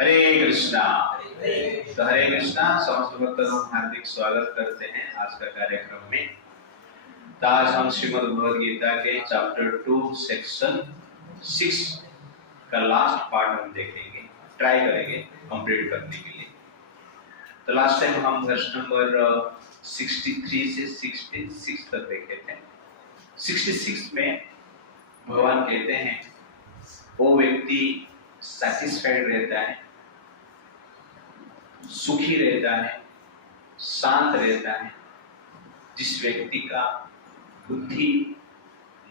हरे कृष्णा। तो हरे कृष्णा, समस्त भक्तों को हार्दिक स्वागत करते हैं आज का कार्यक्रम में। तो आज हम श्रीमद् भगवद गीता के चैप्टर 2 सेक्शन 6 का लास्ट पार्ट हम देखेंगे, ट्राई करेंगे कंप्लीट करने के लिए। तो लास्ट टाइम हम वर्ष नंबर 63 से 66 तक देखे थे। 66 में भगवान कहते हैं वो व्यक्ति सैटिस्फाइड रहता है, सुखी रहता है, शांत रहता है, जिस व्यक्ति का बुद्धि,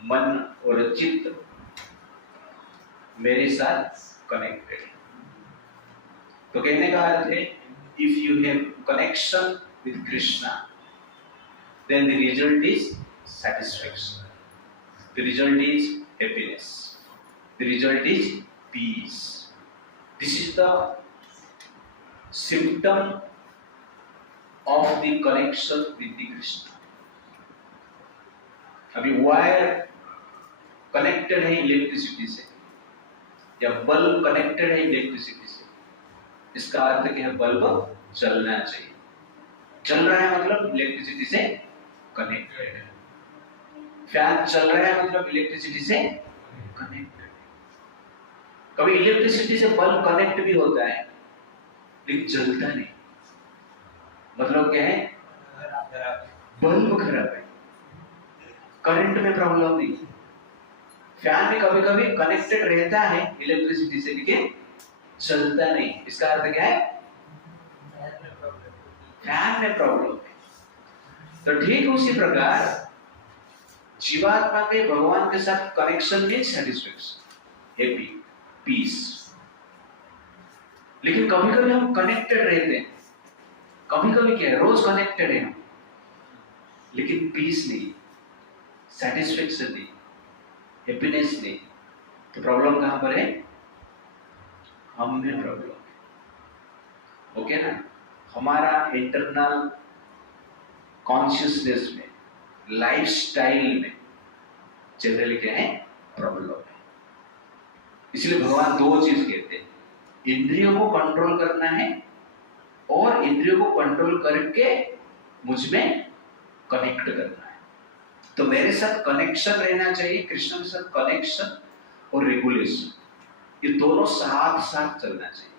मन और चित्त मेरे साथ कनेक्टेड है। तो कहने का अर्थ है, if you have connection with Krishna, then the result is satisfaction, the result is happiness, the result is peace. This is the symptom of the connection with the Krishna. अभी वायर कनेक्टेड है electricity से या bulb connected है electricity से, इसका अर्थ क्या है? Bulb चलना चाहिए। चल रहा है मतलब इलेक्ट्रिसिटी से कनेक्टेड है। फैन चल रहा है मतलब इलेक्ट्रिसिटी से कनेक्टेड है। कभी इलेक्ट्रिसिटी से बल्ब कनेक्ट भी होता है लेकिन जलता नहीं, मतलब क्या है? बल्ब खराब है, करंट में प्रॉब्लम नहीं। फैन में कभी कभी कनेक्टेड रहता है इलेक्ट्रिसिटी से लेकिन चलता नहीं, इसका अर्थ क्या है? फैन में प्रॉब्लम है। तो ठीक उसी प्रकार जीवात्मा के भगवान के साथ कनेक्शन में सेटिस्फैक्शन, हैप्पी, पीस। लेकिन कभी कभी हम कनेक्टेड रहते हैं, कभी कभी क्या है, रोज कनेक्टेड है हम, लेकिन पीस नहीं, सेटिस्फैक्शन नहीं, हैप्पीनेस नहीं। तो प्रॉब्लम कहां पर है? हम में प्रॉब्लम है। ओके ना? हमारा इंटरनल कॉन्शियसनेस में, लाइफस्टाइल में जनरली क्या है? प्रॉब्लम है। इसलिए भगवान दो चीज कहते हैं, इंद्रियों को कंट्रोल करना है और इंद्रियों को कंट्रोल करके मुझ में कनेक्ट करना है। तो मेरे साथ कनेक्शन रहना चाहिए, कृष्ण के साथ कनेक्शन और रेगुलेशन, ये दोनों साथ साथ चलना चाहिए।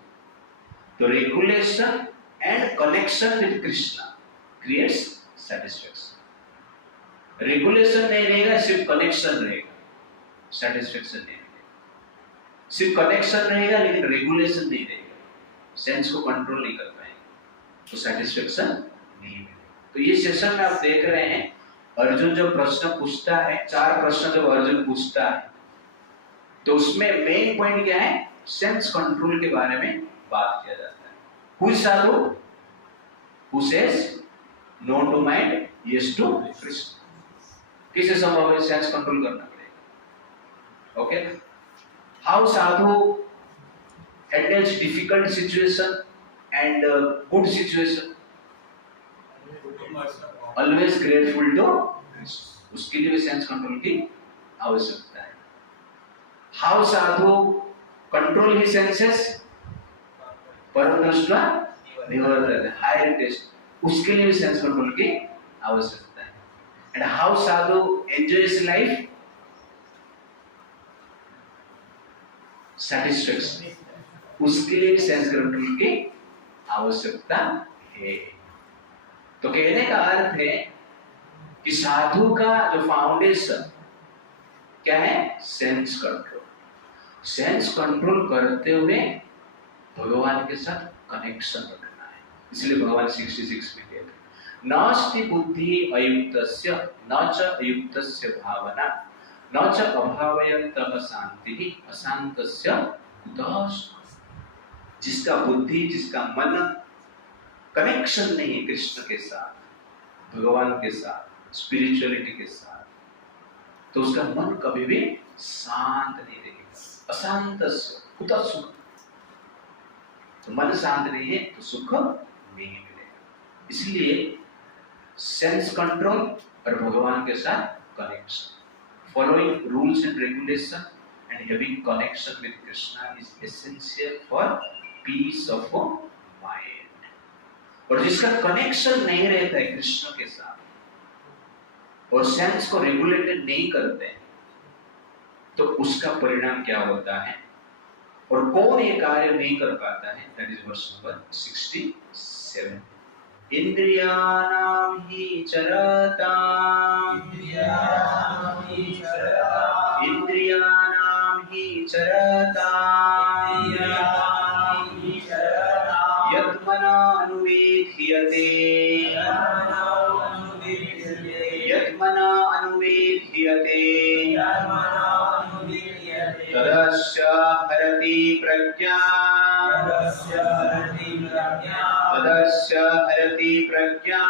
तो regulation and connection with Krishna creates satisfaction. Regulation नहीं रहेगा, सिर्फ कनेक्शन रहेगा, सेटिस्फैक्शन नहीं रहेगा। सिर्फ कनेक्शन रहेगा लेकिन रेगुलेशन नहीं रहेगा, सेंस को कंट्रोल नहीं कर पाएंगे, तो सेटिस्फैक्शन नहीं मिलेगा। तो ये सेशन में आप देख रहे हैं, अर्जुन जब प्रश्न पूछता है, 4 प्रश्न जब अर्जुन पूछता है, तो उसमें मेन पॉइंट क्या है? सेंस कंट्रोल के बारे में बात किया जाता है। Who is sadhu? Who says no to mind, yes to Krishna. किसे संभव है सेंस कंट्रोल करना पड़ेगा। Okay? How sadhu handles difficult situation and good situation? Always grateful to Krishna. उसके लिए भी सेंस कंट्रोल की आवश्यकता है। How sadhu control his senses? परम दृष्टा निवर्तते, हायर टेस्ट, उसके लिए भी सेंस कंट्रोल की आवश्यकता है। And how sadhu enjoys life? Satisfaction, उसके लिए सेंस कंट्रोल की आवश्यकता है। तो कहने का अर्थ है कि साधु का जो फाउंडेशन क्या है? Sense control. सेंस कंट्रोल करते हुए भगवान के साथ कनेक्शन रखना है। इसलिए भगवान 66 में कहते हैं, नास्ति बुद्धि अयुक्तस्य न च अयुक्तस्य भावना न च अभावयन्तः शांतिः अशान्तस्य कुतः। जिसका बुद्धि, जिसका मन कनेक्शन नहीं है कृष्ण के साथ, भगवान के साथ, स्पिरिचुअलिटी के साथ, तो उसका मन कभी भी शांत नहीं रहेगा। अशान्तस्य कुतः सुख। तो मन शांत नहीं है तो सुख नहीं मिलेगा। इसलिए सेंस कंट्रोल और भगवान के साथ connection, following rules and regulation and having connection with Krishna is essential for peace of mind. और जिसका कनेक्शन नहीं रहता है कृष्ण के साथ और सेंस को रेगुलेटेड नहीं करते हैं, तो उसका परिणाम क्या होता है और कौन ये कार्य नहीं कर पाता है? That is verse number 67। इंद्रियाणां हि चरताम् इंद्रियाणां हि चरताम् यत्मना अनुवेद्यते यत्मना अनुवेद्यते तदस्य हरति प्रज्ञा तदस्य हरति प्रज्ञा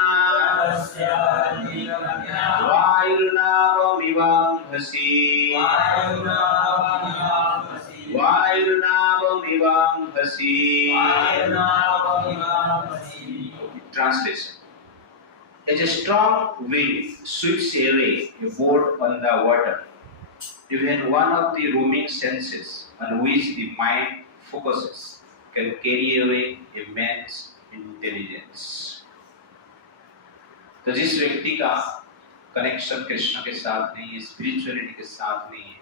वायुर्नावमिवाम्भसि वायुर्नावमिवाम्भसि। Translation: as a strong wind sweeps away a boat on the water, even one of the roaming senses on which the mind focuses can carry away a man's intelligence. तो जिस व्यक्ति का कनेक्शन कृष्ण के साथ नहीं है, स्पिरिचुअलिटी के साथ नहीं है,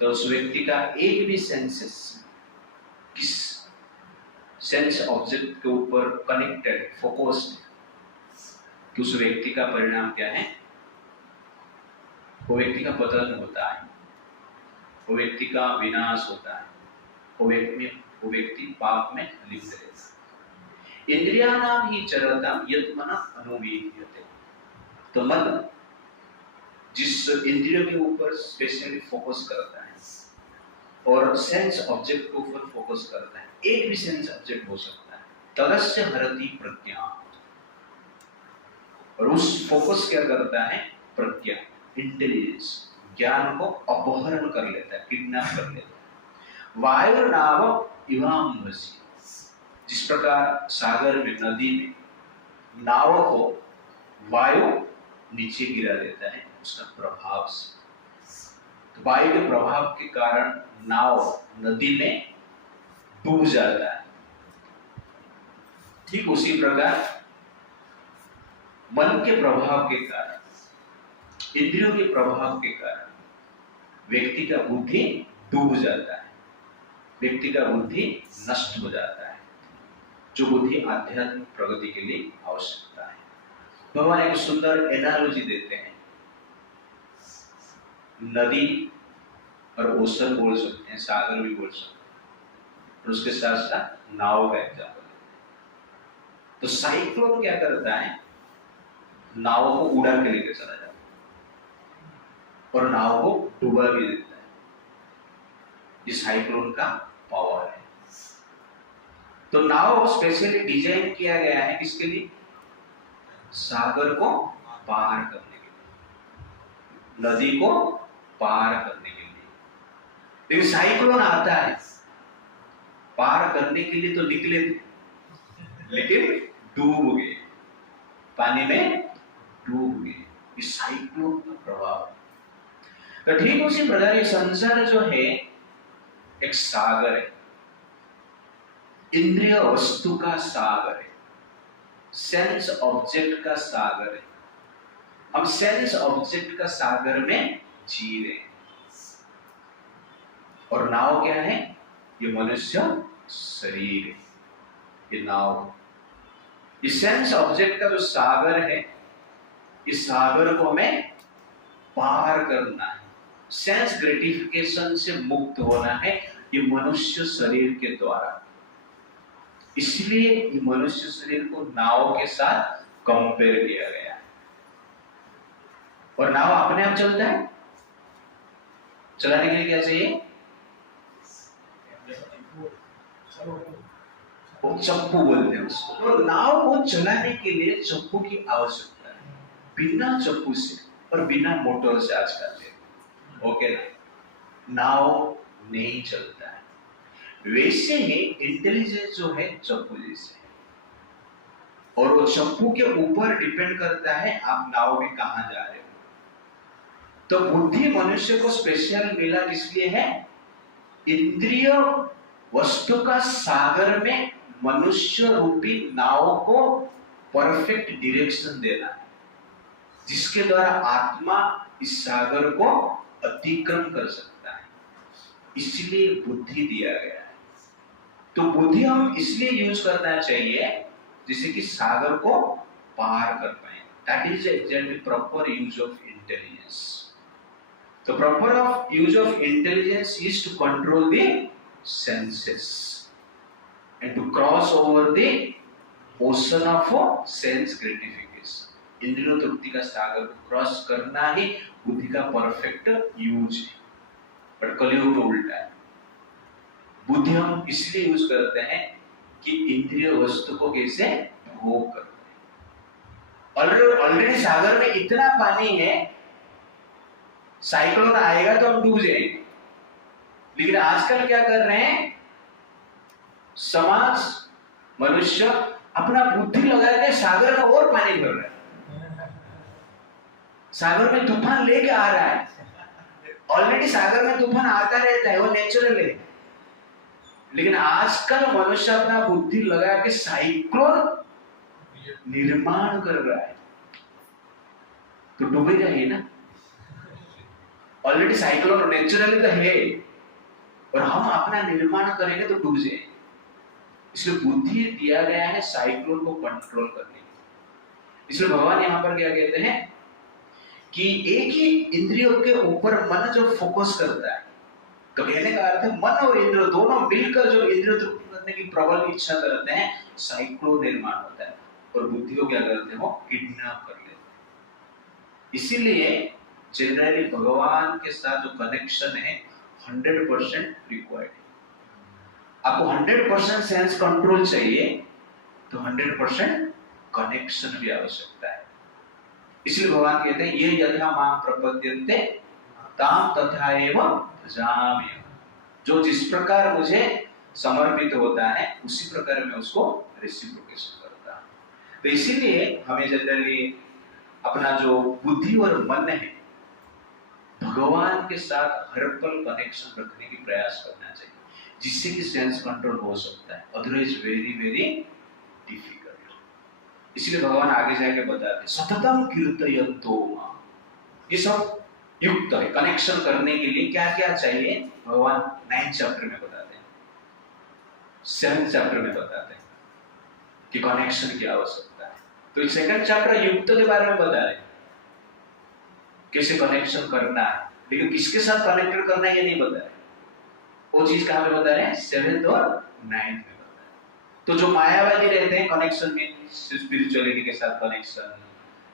तो उस व्यक्ति का एक भी सेंसेस किस सेंस ऑब्जेक्ट के ऊपर कनेक्टेड फोकस्ड, तो उस व्यक्ति का परिणाम क्या है? वो व्यक्ति का पतन होता है, वो व्यक्ति का विनाश होता है, वो व्यक्ति पाप में लिप्त रहता है। इंद्रियाणां हि चरताम् यत्मना अनुविद्यते। तो मन जिस इंद्रियों के ऊपर स्पेशली फोकस करता है और सेंस ऑब्जेक्ट के ऊपर फोकस करता है, एक भी सेंस ऑब्जेक्ट हो सकता है, तदस्य हरति प्रज्ञा। और उस फोकस क्या करता है? प्रज्ञा, इंटेलिजेंस, ज्ञान को अपहरण कर लेता है, किडनैप कर लेता है। वायुर्नाव इवाम्भसि, जिस प्रकार सागर में, नदी में नाव को वायु नीचे गिरा देता है उसका प्रभाव से, तो वायु के प्रभाव के कारण नाव नदी में डूब जाता है। ठीक उसी प्रकार मन के प्रभाव के कारण, इंद्रियों के प्रभाव के कारण व्यक्ति का बुद्धि डूब जाता है, व्यक्ति का बुद्धि नष्ट हो जाता है, जो बुद्धि आध्यात्मिक प्रगति के लिए आवश्यकता है। भगवान एक सुंदर एनालॉजी देते हैं, नदी और ओशन बोल सकते हैं, सागर भी बोल सकते हैं, और उसके साथ साथ नाव का एग्जाम्पल देते हैं। तो साइक्लोन क्या करता है? नाव को उड़ा के लेकर चला जाता है और नाव को डुबा भी देता है। ये साइक्लोन का पावर है। तो नाव स्पेशली डिजाइन किया गया है किसके लिए? सागर को पार करने के लिए, नदी को पार करने के लिए। लेकिन साइक्लोन आता है, पार करने के लिए तो निकले थे, लेकिन डूब गए, पानी में डूब गए। इस साइक्लोन का प्रभाव। तो ठीक उसी प्रकार ये संसार जो है एक सागर है, इंद्रिय वस्तु का सागर है, सेंस ऑब्जेक्ट का सागर है। हम सेंस ऑब्जेक्ट का सागर में जी रहे हैं। और नाव क्या है? ये मनुष्य शरीर है, ये नाव। इस सेंस ऑब्जेक्ट का जो सागर है, इस सागर को हमें पार करना है, सेंस ग्रेटिफिकेशन से मुक्त होना है, ये मनुष्य शरीर के द्वारा। इसलिए ये मनुष्य शरीर को नाव के साथ कंपेयर किया गया है। और नाव अपने आप चलता है, चलाने के लिए क्या चाहिए? चप्पू बोलते हैं उसको। तो नाव को चलाने के लिए चप्पू की आवश्यकता है। बिना चप्पू से और बिना मोटर से आजकल ओके ना, नाव नहीं चलता है। वैसे ही इंटेलिजेंस जो है चप्पू जैसे है, और वो चप्पू के ऊपर डिपेंड करता है आप नाव में कहां जा रहे हो। तो बुद्धि मनुष्य को स्पेशल मिला किस लिए है? इंद्रिय वस्तु का सागर में मनुष्य रूपी नाव को परफेक्ट डायरेक्शन देना है, जिसके द्वारा आत्मा इस सागर को अतिक्रम कर सकता है। इसलिए बुद्धि दिया गया है। तो बुद्धि हम इसलिए यूज करना चाहिए जिससे कि सागर को पार कर पाए। That is exactly proper use of intelligence. The proper of use of intelligence is to control the senses and to cross over the ocean of sense gratification. इंद्रियों तृप्ति का सागर को क्रॉस करना ही बुद्धि का परफेक्ट यूज है। बट कलयुग में उल्टा है। बुद्धि हम इसलिए यूज करते हैं कि इंद्रिय वस्तु को कैसे भोग करते हैं। ऑलरेडी सागर में इतना पानी है, साइक्लोन आएगा तो हम डूब जाएंगे। लेकिन आजकल क्या कर रहे हैं, समाज मनुष्य अपना बुद्धि लगा के सागर में और पानी भर रहा है। सागर में तूफान लेके आ रहा है। ऑलरेडी सागर में तूफान आता रहता है, वो नेचुरल है। लेकिन आजकल मनुष्य अपना बुद्धि लगा के साइक्लोन निर्माण कर रहा है, तो डूबेगा ही ना। ऑलरेडी साइक्लोन नेचुरली तो है, और हम अपना निर्माण करेंगे तो डूब जाएंगे। इसलिए बुद्धि दिया गया है साइक्लोन को कंट्रोल करने के लिए। इसलिए भगवान यहाँ पर क्या कहते हैं कि एक ही इंद्रियों के ऊपर मन जो फोकस करता है, तो कहने का अर्थ है मन और इंद्रिय दोनों मिलकर जो इंद्रिय तृप्ति करने की प्रबल इच्छा करते हैं, साइक्लोन निर्माण होता है और बुद्धि को क्या करते हैं, वो किडनैप कर लेते हैं। इसीलिए जनरली भगवान के साथ जो कनेक्शन है 100% रिक्वायर्ड है। आपको 100% सेंस कंट्रोल चाहिए तो 100% कनेक्शन भी आवश्यकता है। इसलिए भगवान कहते हैं ये यथा मां प्रपद्यन्ते ताम तथा एव भजामि। जो जिस प्रकार मुझे समर्पित होता है उसी प्रकार मैं उसको रेसिप्रोकेशन करता हूं। तो इसीलिए हमें जनरली अपना जो बुद्धि और मन है भगवान के साथ हर पल कनेक्शन रखने की प्रयास करना चाहिए, जिससे कि सेंस कंट्रोल हो सकता है। Otherwise very very difficult. इसलिए भगवान आगे जाके बताते हैं सततम कीर्तयन्तो मां। ये सब युक्त है कनेक्शन करने के लिए। क्या क्या चाहिए भगवान 9th चैप्टर में बताते हैं, 7th चैप्टर में बताते हैं कि कनेक्शन की आवश्यकता है। तो 2nd चैप्टर युक्त के बारे में बता रहे हैं कैसे कनेक्शन करना है, लेकिन किसके साथ कनेक्टेड करना है ये नहीं बता रहे। वो चीज कहां पे बता रहे हैं, 7th और 9th में बता रहे। तो जो मायावादी रहते हैं कनेक्शन में, स्पिरिचुअलिटी के साथ कनेक्शन,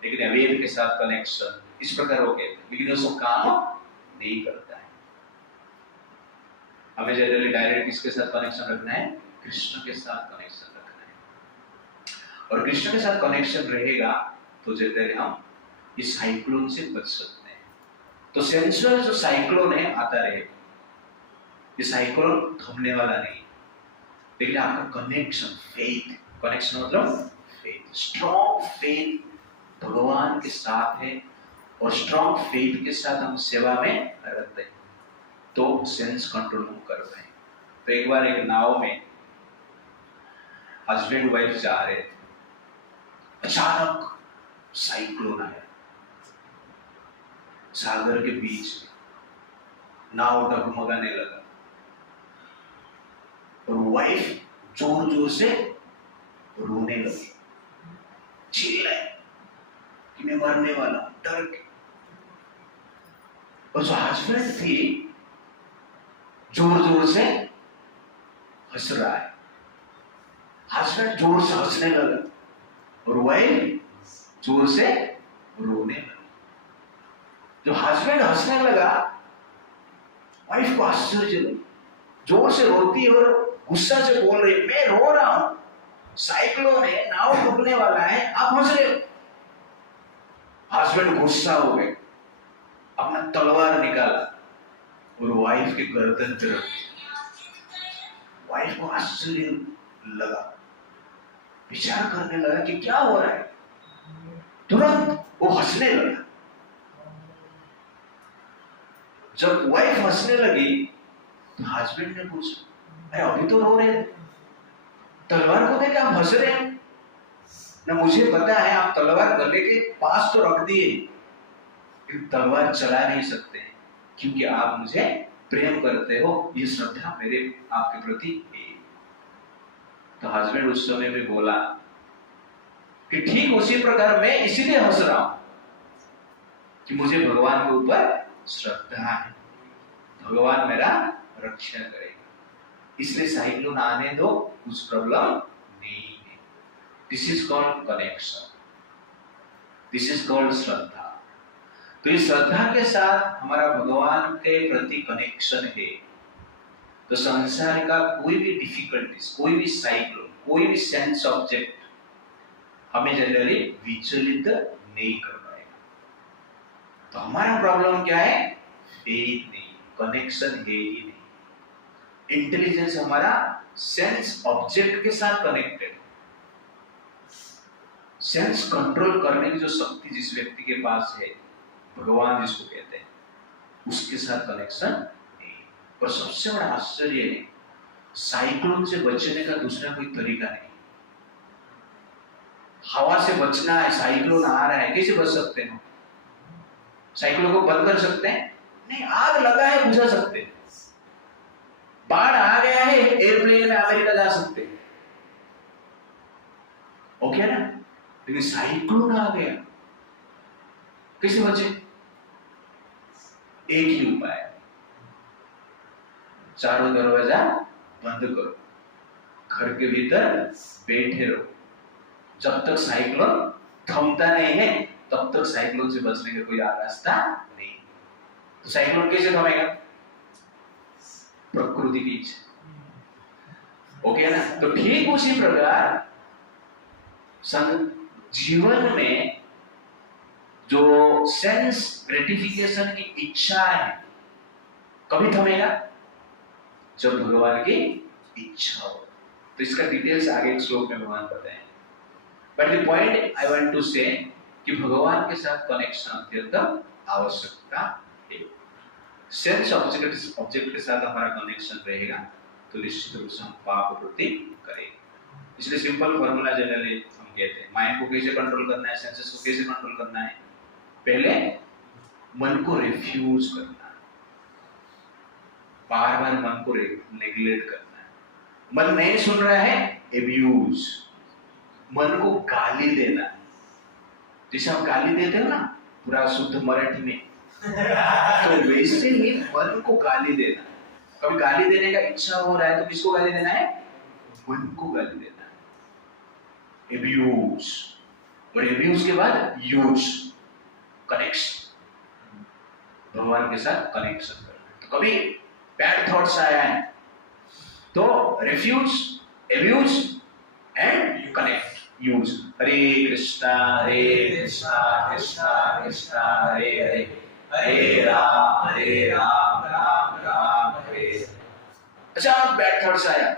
लेकिन वेद के साथ कनेक्शन, इस प्रकार हो गए, लेकिन वो सब काम नहीं करता है। हमें जनरली डायरेक्ट किसके साथ कनेक्शन रखना है, कृष्ण के साथ कनेक्शन रखना है। और कृष्ण के साथ कनेक्शन रहेगा तो जनरली हम इस साइक्लोन से बच सकते हैं। तो सेंसुअल जो साइक्लोन है आता रहेगा, ये साइक्लोन थमने वाला नहीं, लेकिन आपका कनेक्शन फेथ, कनेक्शन मतलब फेथ, स्ट्रॉन्ग फेथ भगवान के साथ है और स्ट्रॉन्ग फेथ के साथ हम सेवा में रहते हैं तो सेंस कंट्रोल हम कर रहे हैं। तो एक बार एक नाव में हस्बैंड वाइफ जा रहे थे, अचानक साइक्लोन आया सागर के बीच में, नाव डगमगाने लगा और वाइफ जोर जोर से रोने लगी, चिल्लाए कि मैं मरने वाला हूं, डर के। और जो हस्बैंड थी जोर जोर से हंस रहा है, हस्बैंड जोर से हंसने लगा और वाइफ जोर से रोने लगी। जो हस्बैंड हंसने लगा वाइफ को आश्चर्य लगा, जोर से रोती और गुस्सा से बोल रही मैं रो रहा हूं, साइक्लोन है, नाव डूबने वाला है, आप हंस रहे हो। हस्बैंड गुस्सा हो गए, अपना तलवार निकाला और वाइफ के गर्दन पे रख दिया। वाइफ को आश्चर्य लगा, विचार करने लगा कि क्या हो रहा है। तुरंत वो हंसने लगा। जब वाइफ हंसने लगी तो हस्बैंड ने पूछा अरे अभी तो रो रहे थे, तलवार को देख आप हंस रहे हैं ना। मुझे पता है आप तलवार गले के पास तो रख दिए, तलवार चला नहीं सकते क्योंकि आप मुझे प्रेम करते हो, ये श्रद्धा मेरे आपके प्रति है। तो हस्बैंड उस समय में बोला कि ठीक उसी प्रकार मैं इसीलिए हंस रहा हूं कि मुझे भगवान के ऊपर श्रद्धा है, भगवान मेरा रक्षा करेगा, इसलिए साइक्लोन आने दो, कुछ प्रॉब्लम नहीं है। This is called connection, this is called shraddha. तो इस श्रद्धा के साथ हमारा भगवान के प्रति कनेक्शन है, तो संसार का कोई भी डिफिकल्टीज, कोई भी साइक्लोन, कोई भी सेंस ऑब्जेक्ट हमें जनरली विचलित नहीं कर पाएगा। तो हमारा प्रॉब्लम क्या है? फेथ नहीं, कनेक्शन है ही नहीं। इंटेलिजेंस हमारा सेंस ऑब्जेक्ट के साथ कनेक्टेड, सेंस कंट्रोल करने की जो शक्ति जिस व्यक्ति के पास है, भगवान जिसको कहते हैं, उसके साथ कनेक्शन नहीं। पर सबसे बड़ा आश्चर्य है, साइक्लोन से बचने का दूसरा कोई तरीका नहीं। हवा से बचना है, साइक्लोन आ रहा है, कैसे बच सकते हैं? साइक्लोन को बंद कर सकते हैं? नहीं। आग लगा है, बुझा सकते हैं। बाढ़ आ गया है, एयरप्लेन में अमेरिका जा सकते हैं, ओके ना। लेकिन साइक्लोन आ गया, कैसे बचे? एक ही उपाय, चारों दरवाजा बंद करो, घर के भीतर बैठे रहो, जब तक साइक्लोन थमता नहीं है तब तक साइक्लोन से बचने का कोई रास्ता नहीं। तो साइक्लोन कैसे थमेगा? प्रकृति की इच्छा, ओके ना। तो ठीक उसी प्रकार जीवन में जो सेंस ग्रेटिफिकेशन की इच्छा है, कभी थमेगा? जब भगवान की इच्छा हो। तो इसका डिटेल्स आगे एक श्लोक में भगवान बताएं। But the point I want to say कि भगवान के साथ कनेक्शन अत्यंत आवश्यकता है। सेंस ऑब्जेक्ट के साथ हमारा कनेक्शन रहेगा तो निश्चित रूप से हम पाप वृत्ति करेंगे। इसलिए सिंपल फॉर्मूला जनरली हम कहते हैं, माइंड को कैसे कंट्रोल करना है, सेंसेस को कैसे कंट्रोल करना है? पहले मन को रिफ्यूज करना है, बार बार मन को नेग्लेक्ट करना है। मन नहीं सुन रहा है, एब्यूज, मन को गाली देना। जैसे आप गाली देते हो ना पूरा शुद्ध मराठी में, तो वैसे ही मन को गाली देना। कभी गाली देने का इच्छा हो रहा है तो किसको गाली देना है? मन को गाली देना है, एब्यूज। और एब्यूज के बाद यूज, कनेक्शन, भगवान के साथ कनेक्शन करना। तो कभी बैड थॉट्स आया है तो refuse, abuse and connect, use. Hare Krishna Krishna Krishna Hare Hare, हरे राम राम राम हरे। अच्छा, बैड थॉट्स आया,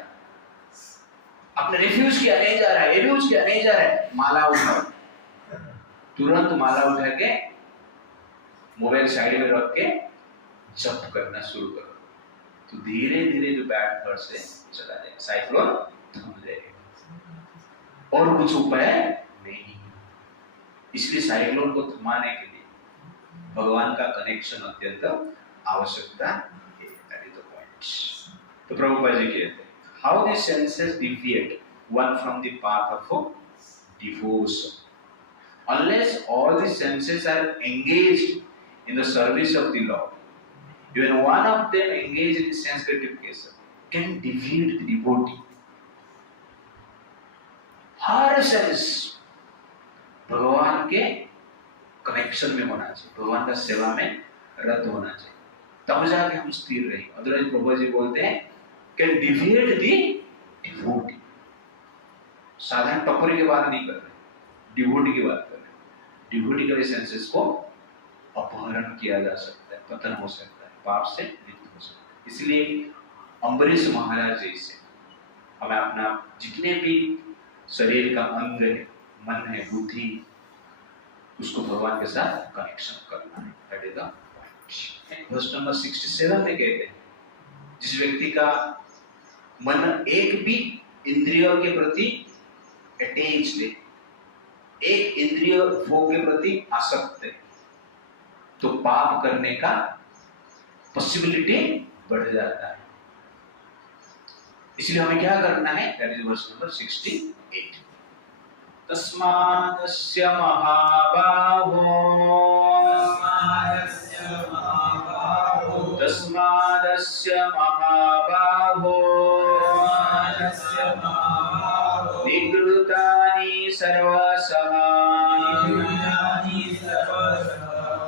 आपने रिफ्यूज किया, नहीं जा रहा है, एब्यूज किया, नहीं जा रहा है, माला उठाओ, तुरंत माला उठा के मोबाइल साइड में रख के जप करना शुरू करो। तो धीरे धीरे जो बैड थॉट्स है चला जाएगा, साइक्लोन थम जाएगा। और कुछ उपाय नहीं। इसलिए साइक्लोन को थमाने के लिए भगवान का कनेक्शन अत्यंत आवश्यकता है। तो प्रभुपाद जी कहते हैं, how the senses deviate one from the path of devotion unless all the senses are engaged in the service of the Lord. Even one of them engaged in sense gratification can deviate the devotee. Her sense भगवान के connection में होना चाहिए, भगवान का सेवा में रत होना चाहिए, तब जाके हम स्थिर रहेंगे। अदरवाइज प्रभु जी बोलते हैं कैन डिविएट दी डिवोटी। साधारण टपरी की बात नहीं कर रहे, डिवोटी की बात कर रहे। डिवोटी के सेंसेस को अपहरण किया जा सकता है, पतन हो सकता है, पाप से मृत्यु हो सकता है। इसलिए अम्बरीश महाराज जैसे हमें अपना जितने भी शरीर का अंग है, मन है, बुद्धि, उसको भगवान के साथ कनेक्शन करना है। That is the point. Verse number 67 में कहते हैं, जिस व्यक्ति का मन एक भी इंद्रियों के प्रति अटैच्ड है, एक इंद्रिय भोग के प्रति आसक्त है, तो पाप करने का पॉसिबिलिटी बढ़ जाता है। इसलिए हमें क्या करना है? That is verse number 68। तस्मादस्य महाबाहो निगृहीतानि सर्वशः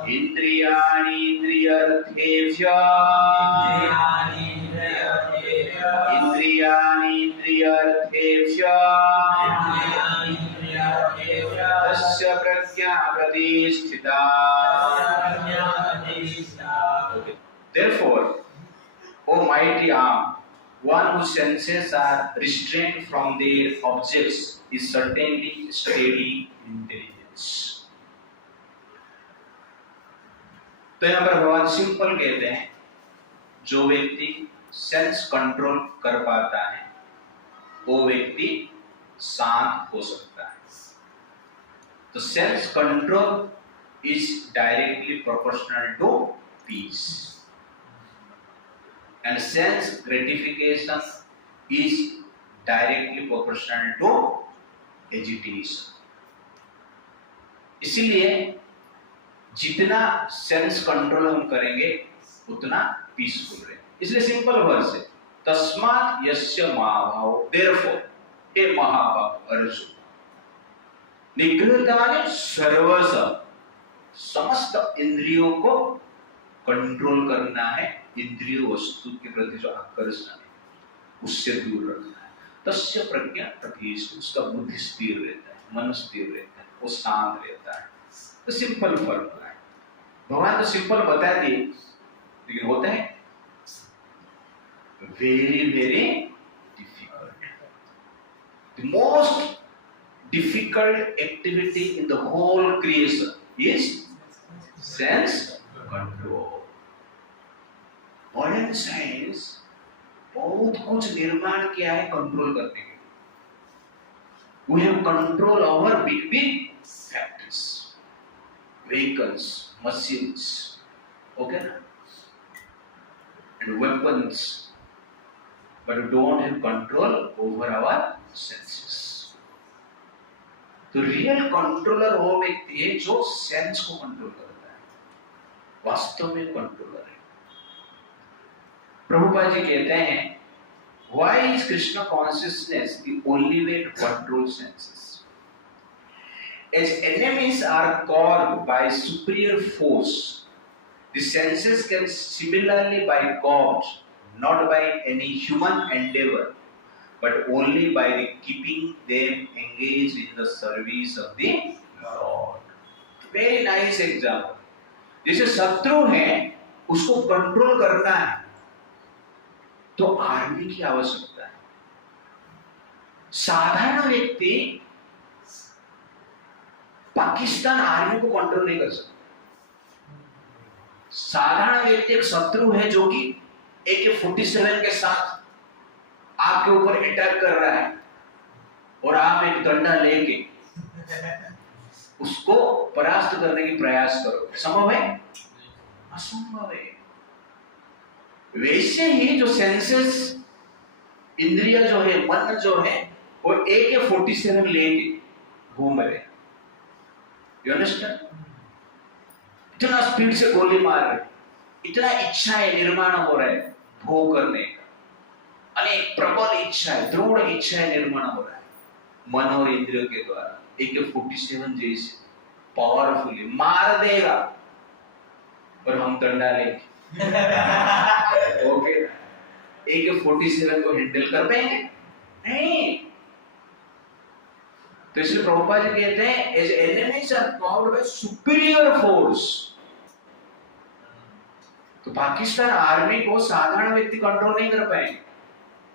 इंद्रियाणि इंद्रियर्थेभ्यः तस्य प्रज्ञा प्रतिष्ठिता। Therefore, O mighty arm, one whose senses are restrained from their objects is certainly steady intelligence. तो यहाँ पर भगवान सिंपल कहते हैं, जो व्यक्ति सेंस कंट्रोल कर पाता है वो व्यक्ति शांत हो सकता है। तो sense control is directly proportional to peace and sense gratification is directly proportional to agitation. इसलिए जितना सेंस कंट्रोल हम करेंगे उतना पीसफुल रहे। इसलिए सिंपल वर्स है, तस्मात् यस्य महाभाव, therefore हे महाभाव अर्जुन, निगृहीतानि सर्वशः, समस्त इंद्रियों को कंट्रोल करना है, इंद्रिय वस्तु के प्रति जो आकर्षण है उससे दूर रखना है। तस्य प्रज्ञा प्रतिष्ठिता, उसका बुद्धि स्थिर रहता है, मन स्थिर रहता है, वो शांत रहता है। तो सिंपल फर्क है। भगवान तो सिंपल बता दिए, लेकिन होता है very very difficult. The most difficult activity in the whole creation is sense control. Modern science बहुत कुछ निर्माण किया है कंट्रोल करने के लिए। We have control over big factories, vehicles, machines, okay, and weapons, but we don't have control over our senses. तो real controller वो व्यक्ति है जो सेंस को कंट्रोल करता है, वास्तव में कंट्रोलर है। प्रभुपाद जी कहते हैं, why is Krishna consciousness the only way to control senses? As enemies are caused by superior force, the senses can similarly be caused not by any human endeavor, but only by the keeping them engaged in the service of the Lord. Very nice example. जैसे शत्रु है उसको control करना है तो army की आवश्यकता है। साधारण व्यक्ति पाकिस्तान आर्मी को कंट्रोल नहीं कर सकता। साधारण व्यक्ति एक शत्रु है जो कि AK-47 के साथ आपके ऊपर अटैक कर रहा है और आप एक डंडा लेके उसको परास्त करने की प्रयास करो, संभव है? असंभव है। वैसे ही जो सेंसेस, इंद्रिय जो है, मन जो है, वो AK-47 लेके घूम रहे। You understand? इतना स्पीड से गोली मार रहे, इतना इच्छाएं निर्माण हो रहा है भोग करने का, अनेक प्रबल इच्छाएं, दृढ़ इच्छाएं निर्माण हो रहा है मन और इंद्रियों के द्वारा। AK-47 जैसे पावरफुली मार देगा और हम डंडा लेंगे ओके, AK-47 को हैंडल कर पाएंगे? नहीं। तो इसलिए प्रभुपाद जी कहते हैं, as enemies are called by superior force. तो पाकिस्तान आर्मी को साधारण व्यक्ति कंट्रोल नहीं कर पाएंगे,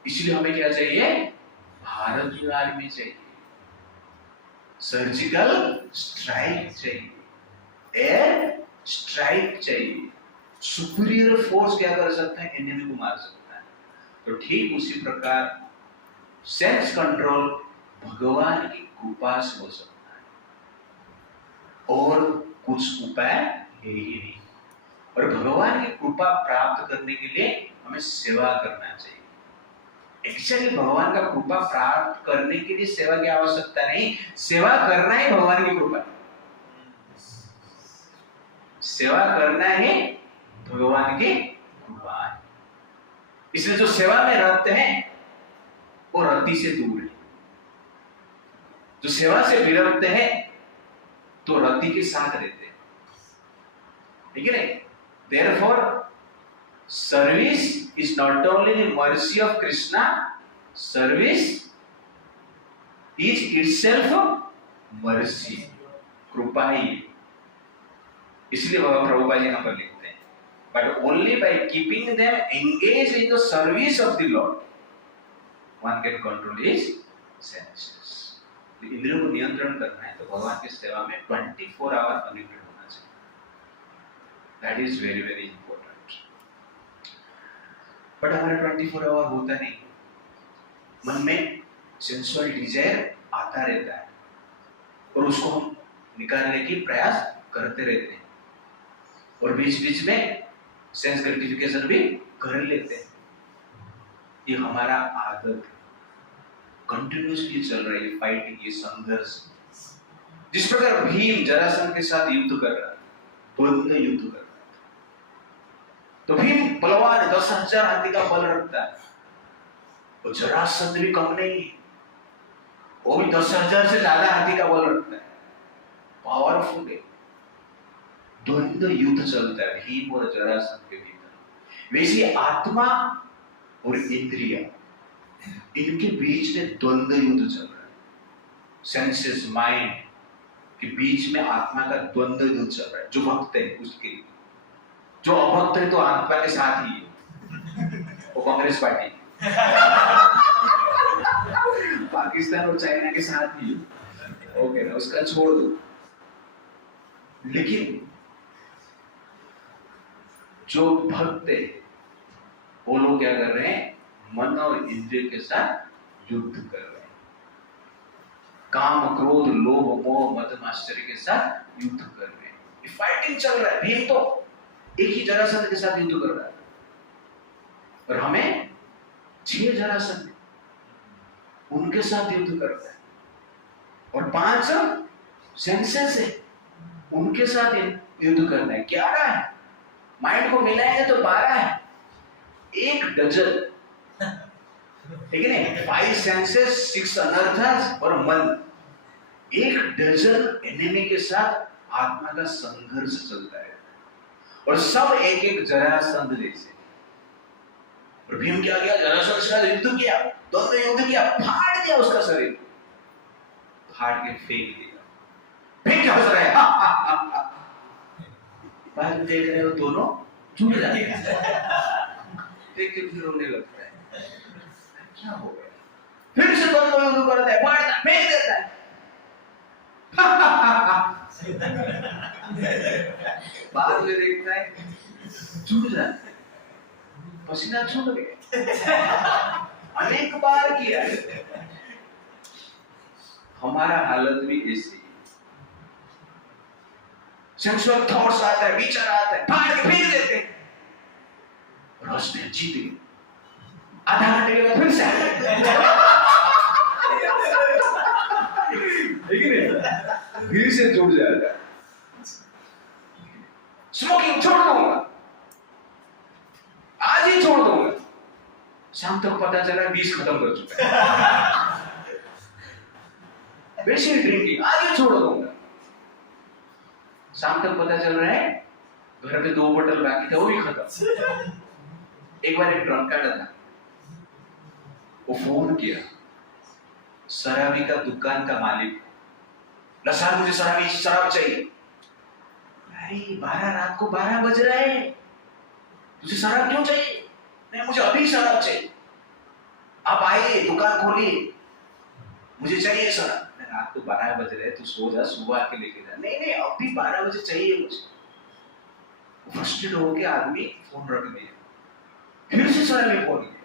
इसलिए हमें क्या चाहिए? भारतीय आर्मी चाहिए, सर्जिकल स्ट्राइक चाहिए, एयर स्ट्राइक चाहिए। सुपीरियर फोर्स क्या कर सकता है? एनिमी को मार सकता है। तो ठीक उसी प्रकार सेल्फ कंट्रोल भगवान की कृपा से हो सकता है और कुछ उपाय है ही नहीं। और भगवान की कृपा प्राप्त करने के लिए हमें सेवा करना चाहिए। एक्चुअली भगवान का कृपा प्राप्त करने के लिए सेवा की आवश्यकता नहीं, सेवा करना ही भगवान की कृपा है। सेवा करना ही भगवान की कृपा है। इसलिए जो सेवा में रहते हैं वो रति से दूर है, जो सेवा से विरक्त है तो रति के साथ रहते हैं, ठीक है नहीं? Therefore, service is not only the mercy of Krishna, service is itself mercy, कृपा ही। इसलिए प्रभुपाद जी यहाँ पर लिखते हैं, but only by keeping them engaged in the service of the Lord, one can control his senses. इंद्रियों को नियंत्रण करना है तो भगवान की सेवा में 24 आवर कनेक्टेड होना चाहिए। That is very very important. But हमारा 24 आवर होता नहीं, मन में सेंसुअल डिजायर आता रहता है और उसको हम निकालने की प्रयास करते रहते हैं और बीच बीच में सेंस ग्रेटिफिकेशन भी कर लेते हैं। ये हमारा आदत कंटिन्यूसली चल रही है, फाइटिंग, ये संघर्ष। जिस प्रकार भीम जरासंध के साथ युद्ध कर रहा है, द्वंद्व युद्ध कर रहा है, तो भीम बलवान 10,000 हाथी का बल रखता है और जरासंध भी कम नहीं है, वो भी 10,000 से ज्यादा हाथी का बल रखता है, पावरफुल है। द्वंद्व युद्ध चलता है भीम और जरासंध के भीतर। वैसे आत्मा और इंद्रिया, इनके बीच में द्वंद्व युद्ध चल रहा है। सेंसेस, माइंड के बीच में आत्मा का द्वंद्व युद्ध चल रहा है। जो भक्त है उसके लिए, जो अभक्त है तो आत्मा के साथ ही है, वो कांग्रेस पार्टी पाकिस्तान और चाइना के साथ ही, ओके ना, उसका छोड़ दो। लेकिन जो भक्त है वो लोग क्या कर रहे हैं? मन और इंद्रिय के साथ युद्ध कर रहे हैं, काम, क्रोध, लोभ, मोह, मद, माश्चर्य के साथ युद्ध कर रहे हैं। ये फाइटिंग चल रहा है। भीम तो एक ही जरासंध के साथ युद्ध कर रहा है और हमें 6 जरासंध उनके साथ युद्ध कर रहा है और 5 सेंसेस है उनके साथ युद्ध करना है। 11 है, माइंड को मिलाएंगे तो 12 है, 1 डजन, ठीक है नहीं? 5 सेंसेस, 6 अनर्थस और मन, 1 डजन एनिमी के साथ आत्मा का संघर्ष चलता है और सब एक एक जरासंध जैसे। और भीम क्या किया? जरासंध के साथ युद्ध किया, द्वंद्व युद्ध किया, फाड़ दिया उसका शरीर, फाड़ के फेंक दिया। फेंक के हंस रहे हैं, बाद में देख रहे हो दोनों जुड़ जाते हैं, देख के फिर रोने लगता है, क्या हो गया? फिर से द्वंद्व युद्ध करता है, फाड़ता, फेंक देता है। बाद में देखता है जुड़ जाता है, पसीना छूट गया। अनेक बार किया है। हमारा हालत भी ऐसी, सेंसुअल थॉट्स आता है, विचार आता है, फाड़ के फेंक देते हैं और उसने जीत गए। आधा घंटे के बाद फिर से फिर से जुड़ जाता है। स्मोकिंग छोड़ दूंगा, आज ही छोड़ दूंगा, शाम तक पता चला 20 खत्म कर चुका है। वैसे ड्रिंकिंग आज ही छोड़ दूंगा, शाम तक पता चल रहा है घर पे 2 बोतल बाकी था, वो भी खत्म। एक बार एक ड्रंकार्ड था, वो फोन किया, शराबी का दुकान का मालिक, सर मुझे शराब चाहिए। अरे 12 रात को 12 बज रहे हैं, तुझे शराब क्यों चाहिए? नहीं मुझे अभी शराब चाहिए, आप आइए दुकान खोलिए, मुझे चाहिए शराब। रात को 12 बज रहे, तू सो जा, सुबह आके लेके जा। नहीं नहीं अभी 12 बजे चाहिए मुझे। फ्रस्ट्रेट होके आदमी फोन रख दिया, फिर से शराबी फोन किया,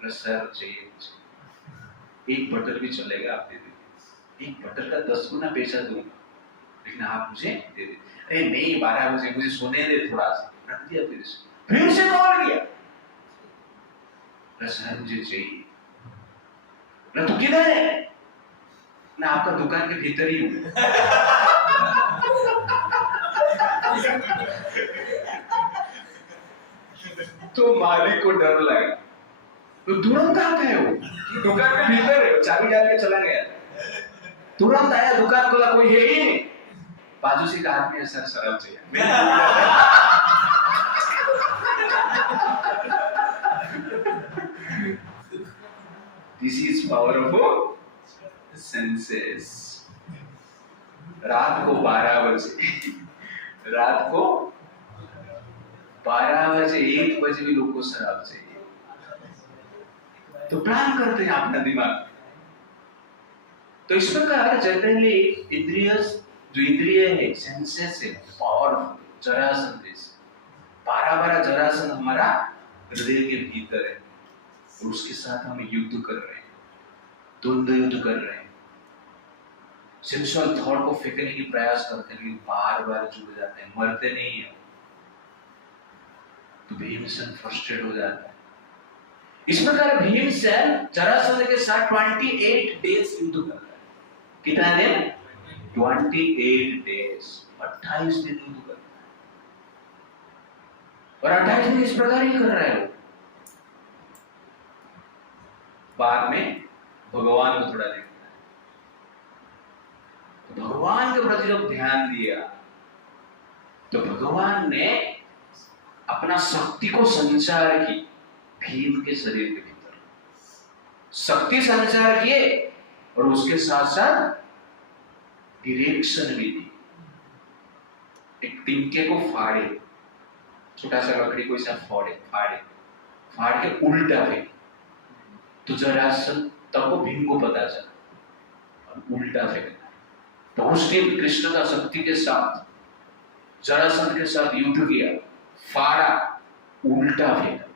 सर चाहिए मुझे, एक बटर भी चलेगा, आप दे दीजिए, एक बटर का 10 गुना पैसा दूंगा, लेकिन आप मुझे दे दे। अरे नहीं, 12 बजे मुझे सोने दे थोड़ा सा, रख दिया। फिर से कॉल किया, सर मुझे चाहिए। ना तू किधर है? ना आपका दुकान के भीतर ही हूँ। तो मालिक को डर लगा, तो तुरंत कहाँ गए वो? दुकान के भीतर है, चाबी डाल के चला गया। तुरंत आया, दुकान खोला, कोई है ही नहीं। बाजू से का आदमी सर शराब चाहिए। This is power of senses. रात को 12 बजे, रात को 12 बजे 1 बजे भी लोग को शराब चाहिए, तो प्लान करते हैं अपना दिमाग। तो इस प्रकार जनरली इंद्रिय, जो इंद्रिय है, सेंसेस है, पावरफुल, जरासंध, 12 जरासंध हमारा हृदय के भीतर है, और उसके साथ हम युद्ध कर रहे हैं, द्वंद्व युद्ध कर रहे हैं, सेंसुअल थॉट को फेंकने की प्रयास करते हैं, लेकिन बार-बार जुड़ जाते हैं, मरते नहीं है। तो भीमसेन फ्रस्ट्रेट हो जाता है। इस प्रकार भीमसेन जरासंध के साथ 28 डेज युद्ध करता है। कितना दिन? 28 डेज, 28 दिन युद्ध करता है, और 28 दिन इस प्रकार ही कर रहा है। बाद में भगवान को थोड़ा देखता है, तो भगवान के प्रति जब ध्यान दिया, तो भगवान ने अपना शक्ति को संचार की भीम के शरीर के भीतर, शक्ति संचार किए, और उसके साथ साथ डिरेक्शन भी दी। एक टिंके को फाड़े, छोटा सा लकड़ी को ऐसा फाड़ के उल्टा फेंक, तो जरासंध तब को भीम को पता चला, और उल्टा फेंकना। तो उस दिन कृष्ण का शक्ति के साथ जरासंध के साथ युद्ध किया, फाड़ा, उल्टा फेंका,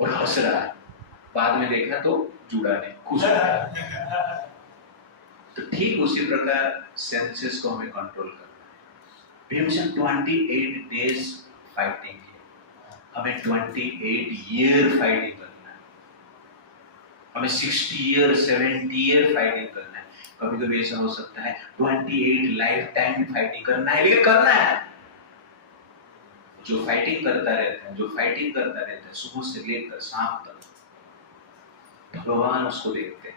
और हंस रहा है। बाद में देखा तो जुड़ा नहीं, खुश है। तो ठीक उसी प्रकार सेंसेस को हमें कंट्रोल करना है। भीमसेन 28 डेज फाइटिंग है, हमें 28 ईयर फाइटिंग करना है, हमें 60 ईयर 70 ईयर फाइटिंग करना है। कभी कभी ऐसा हो सकता है 28 लाइफ टाइम फाइटिंग करना है, लेकिन करना है। जो फाइटिंग करता रहता है सुबह से लेकर शाम तक, भगवान उसको देखते हैं,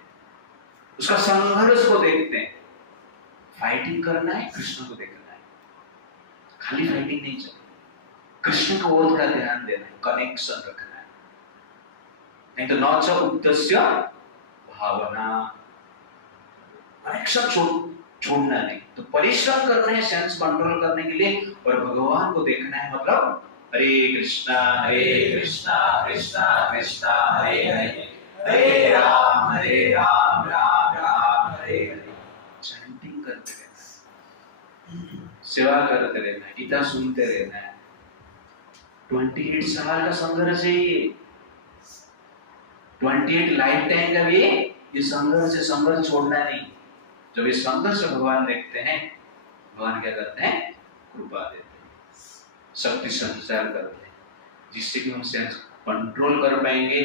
उसका संघर्ष को देखते हैं। फाइटिंग करना है, कृष्ण को देखना है, खाली फाइटिंग नहीं चलेगी, कृष्ण को ओर का ध्यान देना है, कनेक्शन रखना है। नहीं तो न च उद्देश्य भावना, कनेक्शन छोड़ना नहीं। तो परिश्रम करना है सेंस कंट्रोल करने के लिए, और भगवान को देखना है, मतलब हरे कृष्णा कृष्णा कृष्णा हरे हरे, हरे राम राम राम हरे हरे। चैंटिंग करते रहना, सेवा करते रहना, गीता सुनते रहना है। 28 साल का संघर्ष है ये, 28 लाइफ टाइम का भी ये संघर्ष छोड़ना नहीं। जब ये संघर्ष भगवान देखते हैं, भगवान क्या करते हैं? कृपा देते हैं, शक्ति संचार करते हैं, जिससे कि हम सेंस कंट्रोल कर पाएंगे,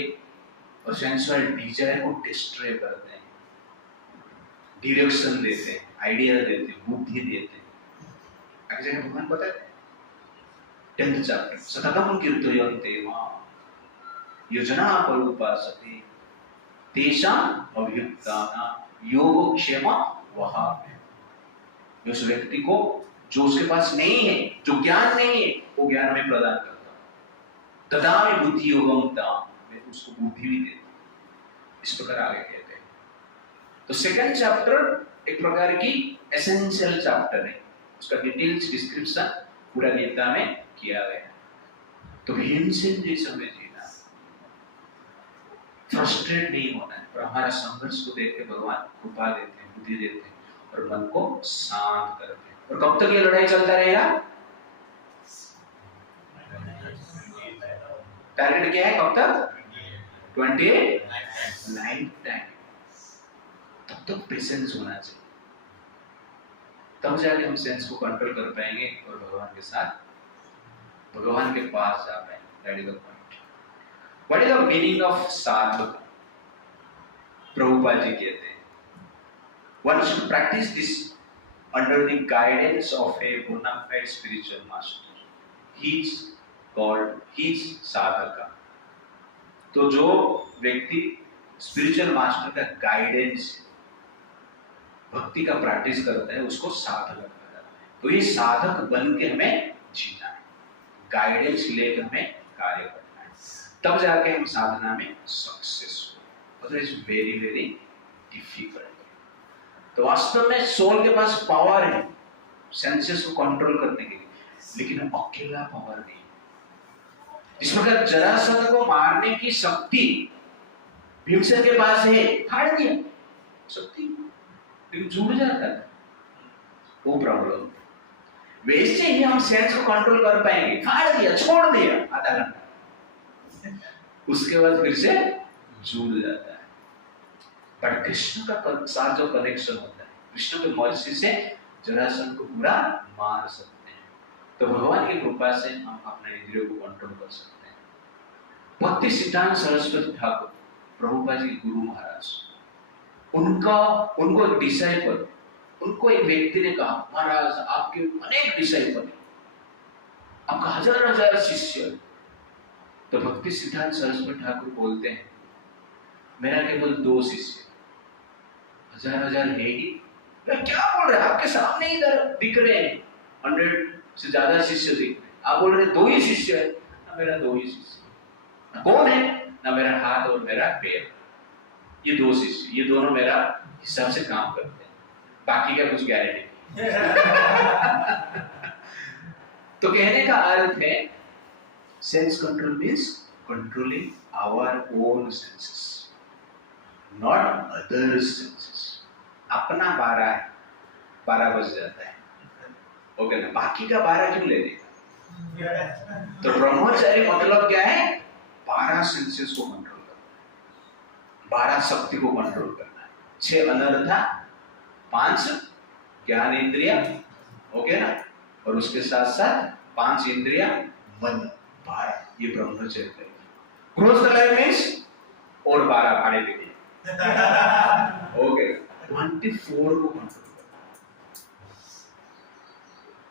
और सेंसुअल डिजायर को डिस्ट्रॉय करते हैं, डायरेक्शन देते हैं, आइडिया देते हैं, बुद्धि देते हैं। आगे जाके भगवान बताते हैं 10th चैप्टर, सततम कीर्तयन्ते मां योजना परूपासते तेषां अभियुक्तानां योगक्षेम वहाम्यहम्। उस व्यक्ति को जो उसके पास नहीं है, जो ज्ञान नहीं है, वो ज्ञान में प्रदान करता हूं। तदामि बुद्धि योगम ताम, मैं उसको बुद्धि भी देता हूं। इस प्रकार आगे कहते हैं। तो 2nd चैप्टर एक प्रकार की एसेंशियल चैप्टर है, उसका डिटेल्स डिस्क्रिप्शन पूरा गीता में किया गया है। तो भीमसेन जैसे हमें जीना, फ्रस्ट्रेट नहीं होना है, पर हमारा संघर्ष को देख के भगवान कृपा देते हैं, बुद्धि देते हैं, और मन को शांत करते हैं। और कब तक ये लड़ाई चलता रहेगा? टारगेट क्या है? कब तक? 29 टाइम। तब तक पेशेंस होना चाहिए, तब जाके हम सेंस को कंट्रोल कर पाएंगे और भगवान के साथ, भगवान के पास जा पाएंगे। That is the point. What is the meaning of साधक? प्रभुपाद जी कहते हैं, one should practice this under the guidance of a bona fide spiritual master. He is sadhaka. तो जो व्यक्ति स्पिरिचुअल मास्टर का गाइडेंस, भक्ति का प्रैक्टिस करता है, उसको साधक कहा जाता है। तो ये साधक बन के हमें जीना है, गाइडेंस लेकर हमें कार्य करना है, तब जाके हम साधना में सक्सेस हो। तो इट्स वेरी वेरी डिफिकल्ट। तो वास्तव में सोल के पास पावर है सेंसेस को कंट्रोल करने के लिए, लेकिन अकेला पावर नहीं। इस प्रकार जरासंध को मारने की शक्ति भीमसेन के पास है, फाड़ दिया शक्ति, लेकिन जुड़ जाता है, वो प्रॉब्लम। वैसे ही हम सेंस को कंट्रोल कर पाएंगे, फाड़ दिया, छोड़ दिया आधा घंटा, उसके बाद फिर से जुड़ जाता है। पर कृष्ण का साथ जो कनेक्शन होता है, कृष्ण के मर्जी से जरासंध को पूरा मार सकते हैं। तो भगवान की कृपा से हम अपने इंद्रियों को कंट्रोल कर सकते हैं। भक्ति सिद्धांत सरस्वती ठाकुर, प्रभुपाद जी गुरु महाराज, उनको एक डिसाइपल, उनको एक व्यक्ति ने कहा, महाराज आपके अनेक डिसाइपल, आपका हजार हजार शिष्य। तो भक्ति सिद्धांत सरस्वती ठाकुर बोलते हैं, मेरा केवल 2 शिष्य, हजार हजार है ही। मैं क्या बोल रहे हैं, आपके सामने इधर दिख रहे हैं 100 से ज्यादा शिष्य दिख रहे हैं, आप बोल रहे 2 ही शिष्य है। ना मेरा 2 ही शिष्य, कौन है? ना मेरा हाथ और मेरा पैर, ये 2 शिष्य, ये दोनों मेरा हिसाब से काम करते हैं, बाकी का कुछ गारंटी नहीं। तो कहने का अर्थ है sense control means controlling our own senses, not other senses. अपना 12 है, 12 बज जाता है, ओके ना, बाकी का 12 क्यों ले देगा? तो ब्रह्मचारी मतलब क्या है? 12 सेंसेस को कंट्रोल करना, 12 शक्ति को कंट्रोल करना, 6 अनर्था, 5 ज्ञान इंद्रिया, ओके ना, और उसके साथ साथ 5 इंद्रिया, मन, 12, ये ब्रह्मचर्य है। गृहस्थ लाइफ मीन्स और 12 भाड़े देंगे, ओके, 24 को कंट्रोल करना।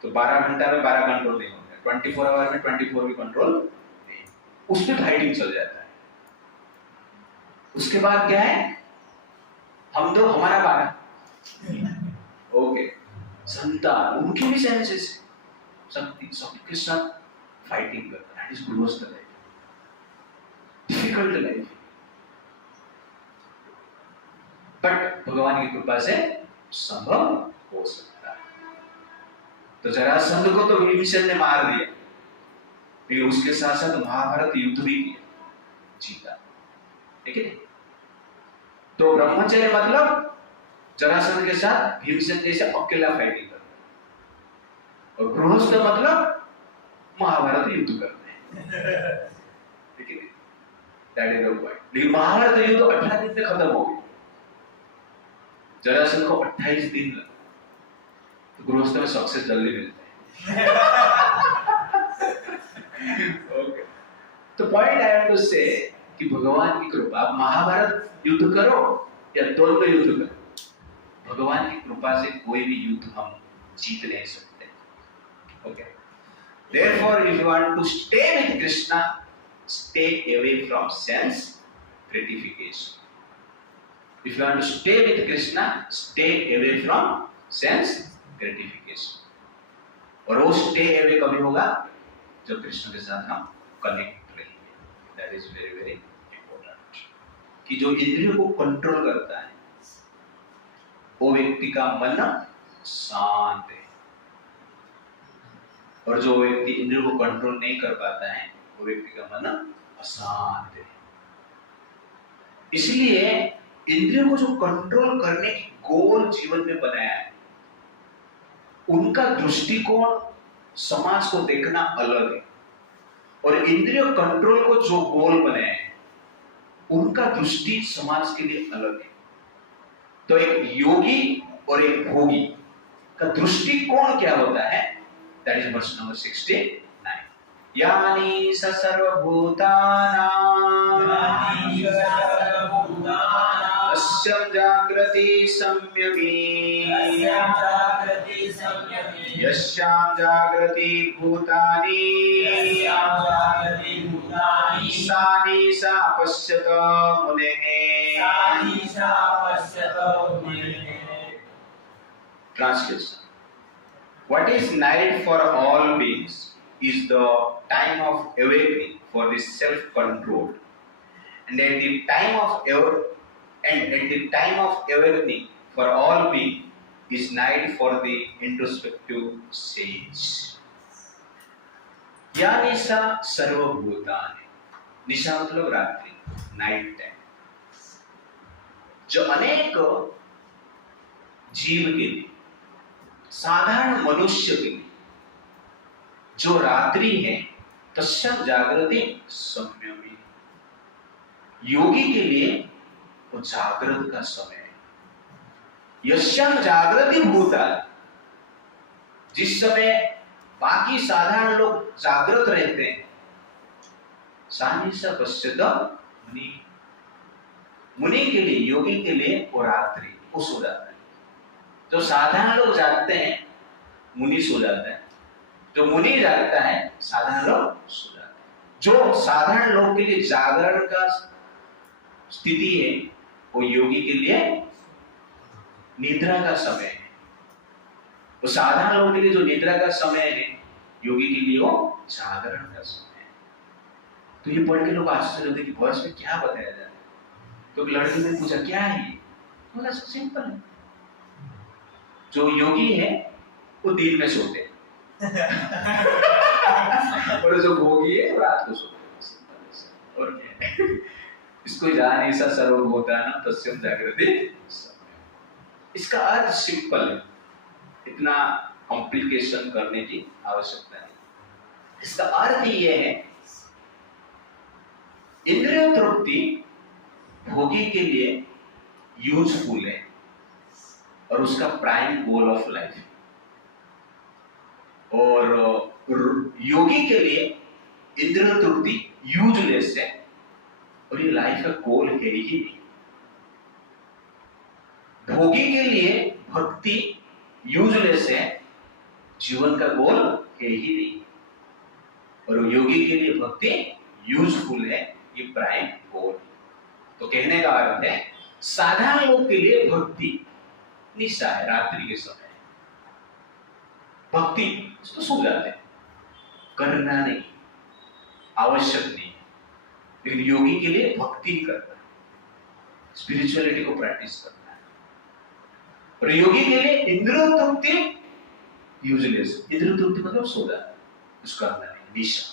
तो 12 घंटा में 12 कंट्रोल नहीं होगा, 24 आवर में 24 भी कंट्रोल नहीं, उसमें फाइटिंग चल जाता है। उसके बाद क्या है? हम दो, हमारा 12, ओके, संतान, उनकी भी सेंसेस शक्ति, सबके साथ फाइटिंग करता है। इस गृहस्थ लाइफ, डिफिकल्ट लाइफ, बट भगवान की कृपा से संभव हो सकता है। तो जरासंध को तो भीमसेन ने मार दिया, लेकिन उसके साथ साथ महाभारत युद्ध भी किया, जीता, ठीक है। तो ब्रह्मचर्य मतलब जरासंध के साथ भीमसेन जैसे अकेला फाइटिंग करना, और गृहस्थ मतलब महाभारत युद्ध करना, ठीक है। That is the point. लेकिन महाभारत युद्ध 18 दिन में खत्म हो गया, जरासंध को 28 दिन लगा। तो गृहस्थ में सक्सेस जल्दी मिलता है। ओके, तो point I want to say कि भगवान की कृपा, आप महाभारत युद्ध करो या द्वंद्व युद्ध करो, भगवान की कृपा से कोई भी युद्ध हम जीत नहीं सकते, okay. Therefore, if you want to stay with Krishna, stay away from sense gratification. If you want to stay with Krishna, stay away from sense gratification. और वो stay away कभी होगा? जब कृष्ण के साथ हम कनेक्ट रहेंगे। That is very very important. कि जो इंद्रियों को कंट्रोल करता है, वो व्यक्ति का मन शांत है, और जो व्यक्ति इंद्रियों को कंट्रोल नहीं कर पाता है, वो व्यक्ति का मन अशांत है। इसलिए इंद्रियों को जो कंट्रोल करने की गोल जीवन में बनाया है, उनका दृष्टिकोण समाज को देखना अलग है, और इंद्रिय कंट्रोल को जो गोल बनाया है, उनका दृष्टि समाज के लिए अलग है। तो एक योगी और एक भोगी का दृष्टिकोण क्या होता है? That is verse number 69। यानी तस्यं जाग्रति संयमी यस्यां जाग्रति भूतानि सानि सा पश्यत मुनेः। Translation: What is night for all beings is the time of awakening for the self-control, and at the time of awakening for all beings is night for the introspective sage. या निशा सर्वभूतानि, निशा मतलब रात्रि, नाइट टाइम, जो अनेक जीव के लिए, साधारण मनुष्य के लिए जो रात्रि है, तस्यं जागृति संयमी, योगी के लिए वो जागृत का समय है। यस्यां जागृति भूतानि, जिस समय बाकी साधारण लोग जागृत रहते हैं, सानि सा पश्यत मुनि, मुनि के लिए, योगी के लिए वो रात्रि, वो सो जाता है। जो साधारण लोग जागते हैं, मुनि सो जाता है। जो मुनि जागता है, साधारण लोग सो जाते हैं। जो साधारण लोग के लिए जागरण का स्थिति है, वो योगी के लिए निद्रा का समय है। वो साधारण लोगों के लिए जो निद्रा का समय है, योगी के लिए वो जागरण का समय है। तो ये पढ़ के लोग आश्चर्य होते कि वर्ष में क्या बताया जाता है। तो लड़के ने पूछा क्या है ये? बोला सिंपल है, जो योगी है वो दिन में सोते हैं और जो भोगी है वो रात को सोते हैं। और क्या है? इसको जाने सा सर्वभूतानां तस्यं जागृति। इसका अर्थ सिंपल है, इतना कॉम्प्लिकेशन करने की आवश्यकता नहीं। इसका अर्थ ये है, इंद्रिय तृप्ति भोगी के लिए यूजफुल है और उसका प्राइम गोल ऑफ लाइफ है, और योगी के लिए इंद्रिय तृप्ति यूजलेस है और ये लाइफ का गोल है ही नहीं। भोगी के लिए भक्ति यूजलेस है, जीवन का गोल है ही नहीं, और योगी के लिए भक्ति यूजफुल है, ये प्राइम गोल। तो कहने का अर्थ है, साधारण लोग के लिए भक्ति निशा है, रात्रि के समय भक्ति उसको सो जाते हैं, करना नहीं, आवश्यक नहीं। लेकिन योगी के लिए भक्ति करना है, स्पिरिचुअलिटी को प्रैक्टिस करना है। और योगी के लिए इंद्रिय तृप्ति यूजलेस, इंद्रिय तृप्ति मतलब सो जाना, कुछ करना नहीं, निशा।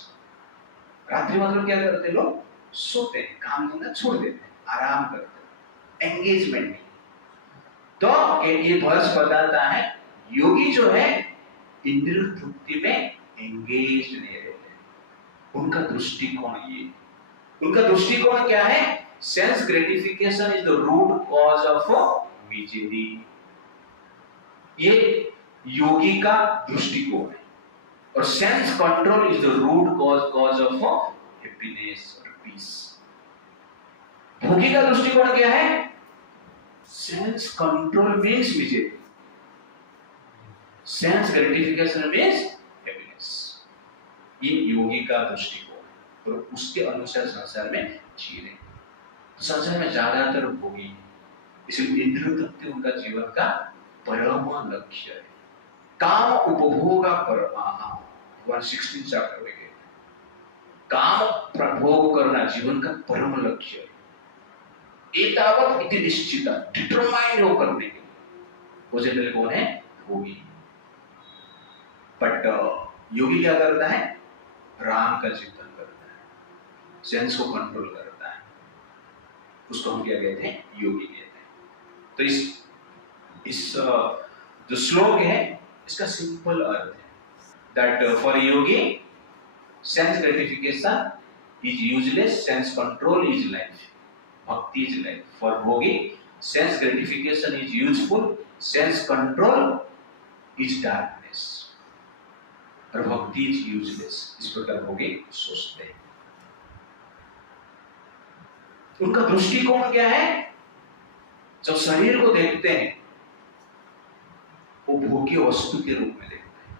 रात्रि मतलब क्या करते हैं लोग? सोते हैं, काम धंधा छोड़ देते हैं, आराम करते हैं, एंगेजमेंट नहीं। तो ये वर्ष बताता है, योगी जो है इंद्रिय तृप्ति में एंगेज नहीं रहते। उनका दृष्टिकोण ये, उनका दृष्टिकोण क्या है? Sense gratification is the root cause of misery. ये योगी का दृष्टिकोण है, और sense control is the root cause of happiness और पीस। भोगी का दृष्टिकोण क्या है? Sense control means misery, sense gratification means happiness. ये योगी का दृष्टिकोण, और उसके अनुसार संसार में जी रहे। संसार में ज्यादातर भोगी, इसलिए इंद्रिय तृप्ति उनका जीवन का परम लक्ष्य है। काम उपभोग परमाः, 116 चैप्टर में काम प्रभोग करना जीवन का परम लक्ष्य है। एतावत इति निश्चिता, डिटरमाइंड हो करने के, वो जनरल कौन है? भोगी। बट योगी क्या करता है? राम का चिंतन करता है, सेंस को कंट्रोल करता है, उसको हम क्या कहते हैं? योगी कहते हैं। तो इस जो श्लोक है, इसका सिंपल अर्थ है that for Yogi sense gratification is useless, sense control is life. Bhakti is life. For bhogi, sense gratification is useful, sense control is darkness, और भक्ति is useless. इस प्रकार भोगी सोचते हैं. उनका दृष्टिकोण क्या है? जब शरीर को देखते हैं वो भोग्य वस्तु के रूप में देखते हैं,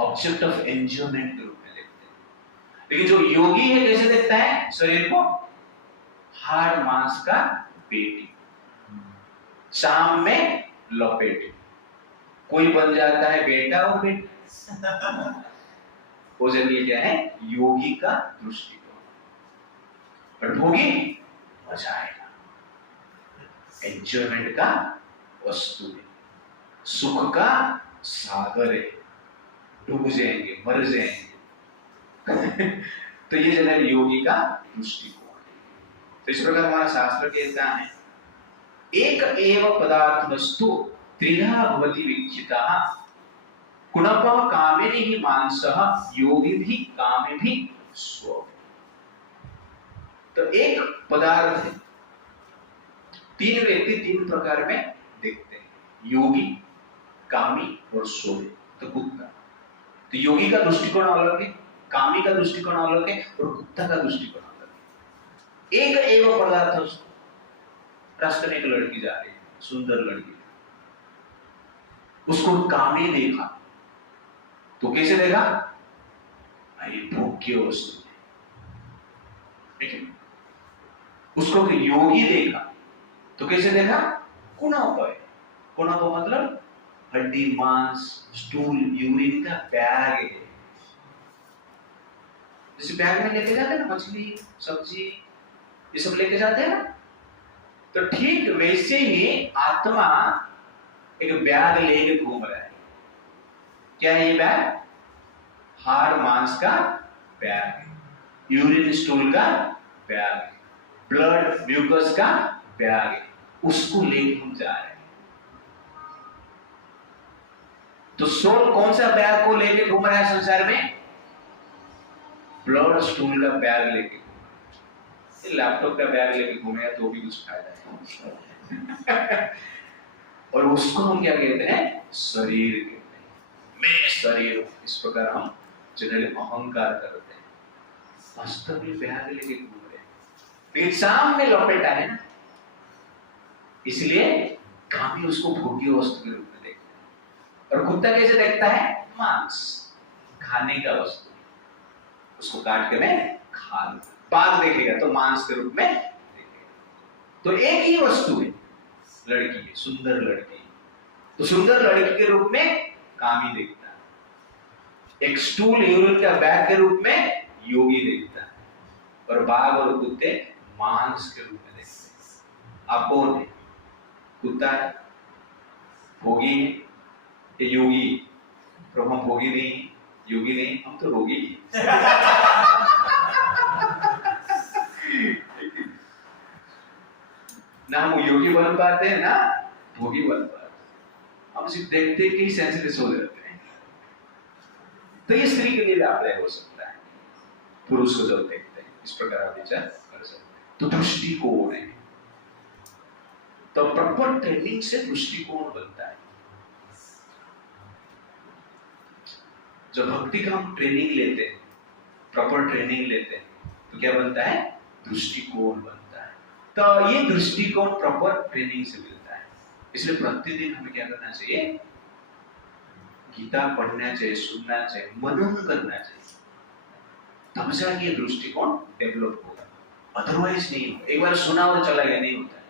ऑब्जेक्ट ऑफ एंजॉयमेंट के रूप में देखते हैं. लेकिन जो योगी है कैसे देखता है शरीर को? हाड़ मांस का पेटी, शाम में लपेटे. कोई बन जाता है बेटा और बेटा. वो जरिए क्या है? योगी का दृष्टिकोण. पर भोगी मजा आएगा, एंजॉयमेंट का वस्तु है, सुख का सागर है, डूब जाएंगे, मर जाएंगे. तो ये जो है योगी का दृष्टिकोण है. तो इस प्रकार हमारा शास्त्र कहता है एक एव पदार्थस्तु त्रिधा भवति विक्षितः कुणपः कामेनि हि मांसः योगिभिः कामेभिः स्व. तो एक पदार्थ है, तीन व्यक्ति तीन प्रकार में देखते हैं, योगी, कामी और सोए. तो कुत्ता, तो योगी का दृष्टिकोण अलग है, कामी का दृष्टिकोण अलग है और कुत्ता का दृष्टिकोण अलग है. एक एव पदार्थ. रास्ते में एक लड़की जा रही है, सुंदर लड़की, उसको कामी देखा तो कैसे देखा? अरे भोग्य वस्तु है. उसको योगी देखा तो कैसे देखा? कुणपय. कुणप मतलब हड्डी, मांस, स्टूल, यूरिन का बैग है. जैसे बैग में लेके जाते हैं ना मछली, सब्जी, ये सब लेके जाते हैं ना, तो ठीक वैसे ही आत्मा एक बैग लेके घूम रहा है. क्या है ये बैग? हाड़ मांस का बैग है, यूरिन स्टूल का बैग है, ब्लड म्यूकस का बैग है. उसको लेके हम जा रहे हैं. तो सोल कौन सा बैग को लेके घूम रहा है संसार में? ब्लड स्टूल का बैग लेके. लैपटॉप का बैग लेके घूमे तो भी कुछ फायदा नहीं. और उसको हम क्या कहते हैं? शरीर कहते हैं. मैं शरीर हूं. इस प्रकार हम जनरली अहंकार करते हैं. वास्तव में बैग लेके घूम रहे हैं, लेकिन शाम में लपेटा है ना, इसलिए कामी उसको भोग्य वस्तु के रूप में देखते हैं. और कुत्ता कैसे देखता है? मांस, खाने का वस्तु, उसको काट के मैं खा लूं. बाघ देखेगा तो मांस के रूप में देखेगा. तो एक ही वस्तु है, लड़की है, सुंदर लड़की. तो सुंदर लड़की के रूप में कामी देखता है, एक स्टूल, यूरिन का बैग के रूप में योगी देखता है, और बाघ और कुत्ते मांस के रूप में देखते हैं. आप कौन है? कुत्ता है, भोगी है, ये योगी? तो हम भोगी नहीं, योगी नहीं, हम तो रोगी हैं. ना हम योगी बन पाते हैं ना भोगी बन पाते हैं. हम सिर्फ देखते कि सेंसलेस हो जाते हैं. तो ये स्त्री के लिए भी अप्लाई हो सकता है. पुरुष को जब देखते हैं इस प्रकार आप विचार कर सकते हैं. तो दृष्टिकोण है. तो प्रॉपर ट्रेनिंग से दृष्टिकोण बनता है. जब भक्ति का हम ट्रेनिंग लेते हैं, प्रॉपर ट्रेनिंग लेते हैं, तो क्या बनता है? दृष्टिकोण बनता है. तो ये दृष्टिकोण प्रॉपर ट्रेनिंग से मिलता है. इसलिए प्रतिदिन हमें क्या करना चाहिए? गीता पढ़ना चाहिए, सुनना चाहिए, मनन करना चाहिए. तब जाके ये दृष्टिकोण डेवलप होगा. अदरवाइज नहीं होगा. एक बार सुना और चला गया नहीं होता है.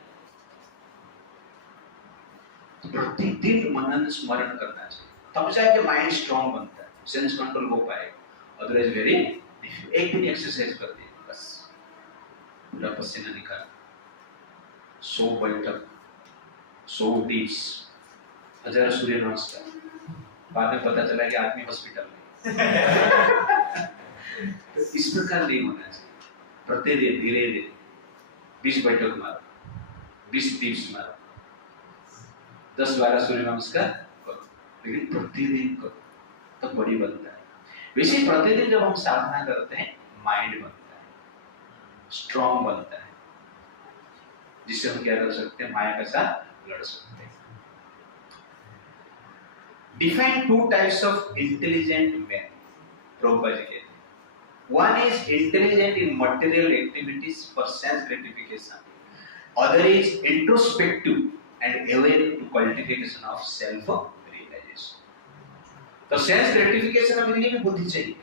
तो प्रतिदिन मनन स्मरण करना चाहिए, तब जाके माइंड स्ट्रॉन्ग बनता है, सेंस कंट्रोल हो पाएगा. Otherwise very difficult. एक दिन एक्सरसाइज कर दिए बस, पूरा पसीना निकाल, 100 बैठक, 100 डिप्स, 1000 सूर्य नमस्कार. बाद में पता चला कि आदमी हॉस्पिटल में. तो इस प्रकार नहीं होना चाहिए. प्रतिदिन धीरे धीरे 20 बैठक मारो, 20 डिप्स मारो, 10-12 सूर्य नमस्कार करो, लेकिन प्रतिदिन करो, तो बड़ी बनता है. वैसे प्रतिदिन जब हम साधना करते हैं माइंड बनता है, स्ट्रॉन्ग बनता है, जिससे हम क्या कर सकते हैं, माया के साथ लड़ सकते हैं। Define 2 types of intelligent man, Prabhupada ji कहते हैं। One is intelligent in material activities for sense gratification. Other is introspective and aware to cultivation of self realization. तो सेंस ग्रेटिफिकेशन के लिए भी बुद्धि चाहिए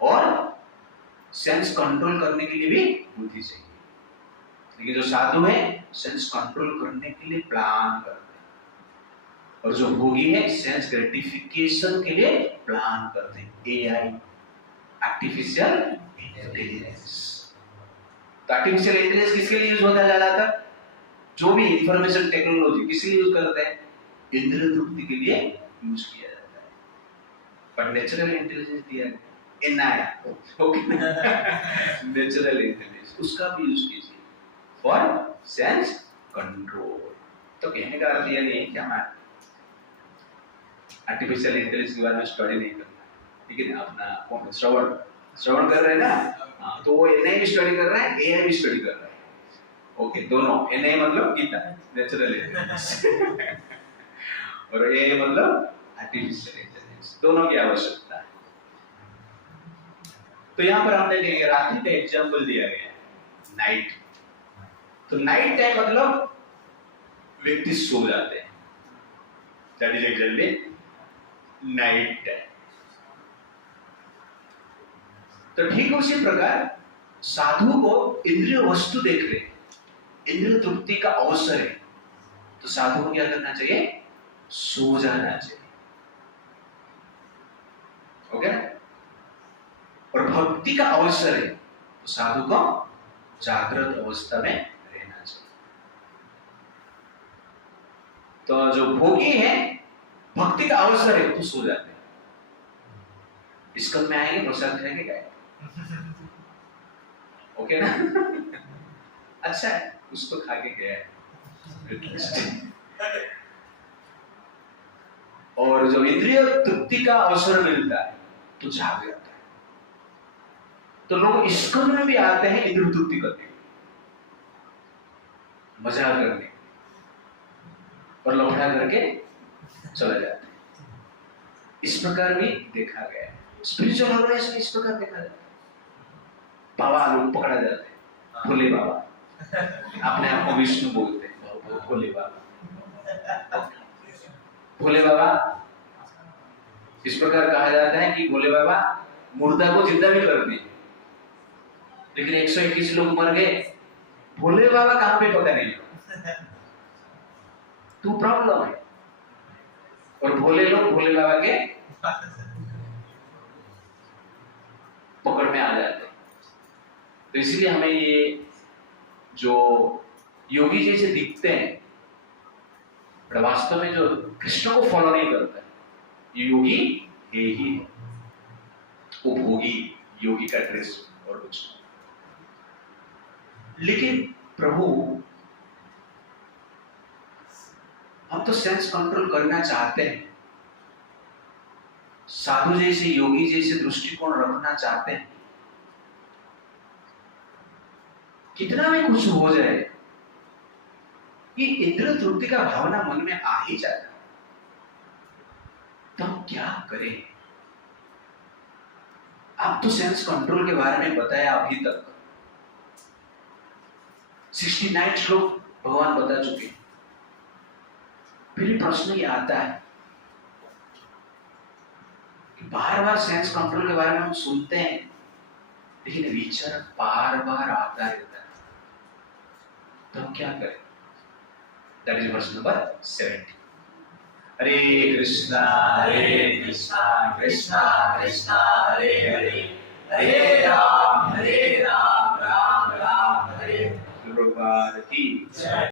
और सेंस कंट्रोल करने के लिए भी बुद्धि चाहिए। लेकिन जो साधु है सेंस कंट्रोल करने के लिए प्लान करते हैं, और जो भोगी है सेंस ग्रेटिफिकेशन के लिए प्लान करते हैं। AI, artificial intelligence. तो आर्टिफिशियल इंटेलिजेंस किसके लिए यूज होता है ज्यादातर? जो भी इंफॉर्मेशन टेक्नोलॉजी किस लिए यूज करते हैं? इंद्रिय तृप्ति के लिए यूज किया जाता है। पर नेचुरल इंटेलिजेंस दिया गया, एनआई, ओके, नेचुरल इंटेलिजेंस, उसका भी यूज कीजिए फॉर सेंस कंट्रोल। तो कहने का अर्थ यह नहीं है कि हम आर्टिफिशियल इंटेलिजेंस के बारे में स्टडी नहीं करना, लेकिन अपना कौन श्रवण कर रहे हैं ना, हाँ, तो वो एनआई भी स्टडी कर रहा है, एआई भी स्टडी कर रहा है। ओके, दोनों, एनआई मतलब गीता, नेचुरल इंटेलिजेंस, और एआई मतलब आर्टिफिशियल इंटेलिजेंस, दोनों की आवश्यकता है। तो यहाँ पर हमने देखेंगे रात्रि का एग्जाम्पल दिया गया है, नाइट। तो नाइट टाइम मतलब व्यक्ति सो जाते हैं, that is actually night time. तो ठीक उसी प्रकार साधु को इंद्रिय वस्तु देख रहे, इंद्रिय तृप्ति का अवसर है, तो साधु को क्या करना चाहिए? सो जाना चाहिए, ओके। और भक्ति का अवसर है, तो साधु को जागृत अवस्था में रहना चाहिए। तो जो भोगी है भक्ति का अवसर है तो सो जाते हैं। इसकल में आएंगे, प्रसाद खाएंगे, गए, ओके ना? अच्छा है, कुछ तो खा के गया है। और जो इंद्रिय तृप्ति का अवसर मिलता है तो जाग जाता है। तो लोग इस्कॉन में भी आते हैं इंद्रिय तृप्ति करने, मजा करने, और लौटा करके चले जाते हैं। इस प्रकार भी देखा गया है। स्पिरिचुअल ऑर्गेनाइजेशन इस प्रकार देखा जाता है। बाबा लोग पकड़ा जाते हैं, भोले बाबा, अपने आप को विष्णु बोलते हैं, भोले बाबा, भोले बाबा। इस प्रकार कहा जाता है कि भोले बाबा मुर्दा को जिंदा भी कर दिए, लेकिन 121 लोग मर गए, भोले बाबा कहां पे पता नहीं, तू प्रॉब्लम है। और भोले लोग भोले बाबा के पकड़ में आ जाते हैं। तो इसलिए हमें ये जो योगी जैसे दिखते हैं, वास्तव में जो कृष्ण को फॉलो नहीं करता है, ये योगी है ही, वो भोगी योगी का ड्रेस और कुछ। लेकिन प्रभु, हम तो सेंस कंट्रोल करना चाहते हैं, साधु जैसे योगी जैसे दृष्टिकोण रखना चाहते हैं, कितना भी कुछ हो जाए, ये इंद्रिय तृप्ति का भावना मन में आ ही जाता, तो हम क्या करें? आप तो सेंस कंट्रोल के बारे में बताया अभी तक, 69 श्लोक भगवान बता चुके। फिर प्रश्न ये आता है कि बार बार सेंस कंट्रोल के बारे में हम सुनते हैं, लेकिन विचार बार बार आता रहता है, तो हम क्या करें? That is verse number 70। हरे कृष्णा कृष्णा कृष्णा हरे हरे, हरे राम राम राम हरे। प्रभुपाद की जय।